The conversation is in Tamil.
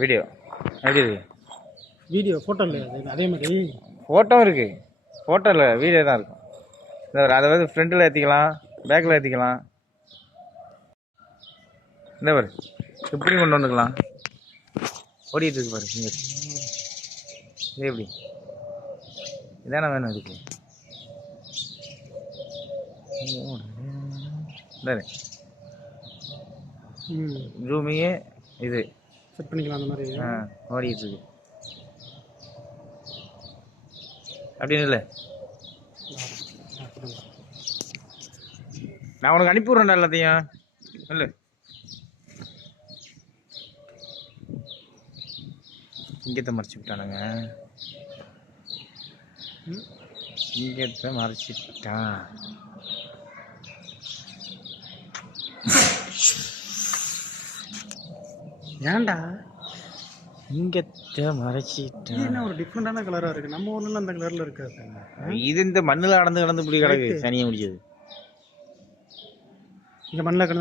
வீடியோ எப்படி இருக்கு? வீடியோ ஃபோட்டோ இல்லை அதே மாதிரி ஃபோட்டோ இருக்கு. ஃபோட்டோ இல்லை, வீடியோ தான் இருக்கும். அதை வந்து ஃப்ரண்ட்டில் ஏற்றிக்கலாம், பேக்கில் ஏற்றிக்கலாம். இந்த பாரு இப்படி கொண்டு வந்துக்கலாம். ஓடிட்டு இருக்கு பாரு ஃபிங்கர். இது எப்படி இதானே வேணும் இதுக்கு? ஜூமிங்கு இது செட் பண்ணிக்கலாம் அந்த மாதிரி. ஓடிட்டு இருக்கு அப்படின்னு இல்லை. நான் உனக்கு அனுப்பி விட்றேன்டா எல்லாத்தையும். இல்லை இங்கத்தை மறைச்சி விட்டானுங்க. இங்கத்தை மறைச்சிட்டான். ஏன்டா இங்கத்தை மறைச்சிட்டான்? என்ன ஒரு டிஃப்ரெண்டான கலராக இருக்குது. நம்ம ஊர்ல அந்த கலரில் இருக்காது. இது இந்த மண்ணில் கடந்து இப்படி கிடக்கு. சனியை முடிச்சது இங்கே மண்ணில் கிடந்து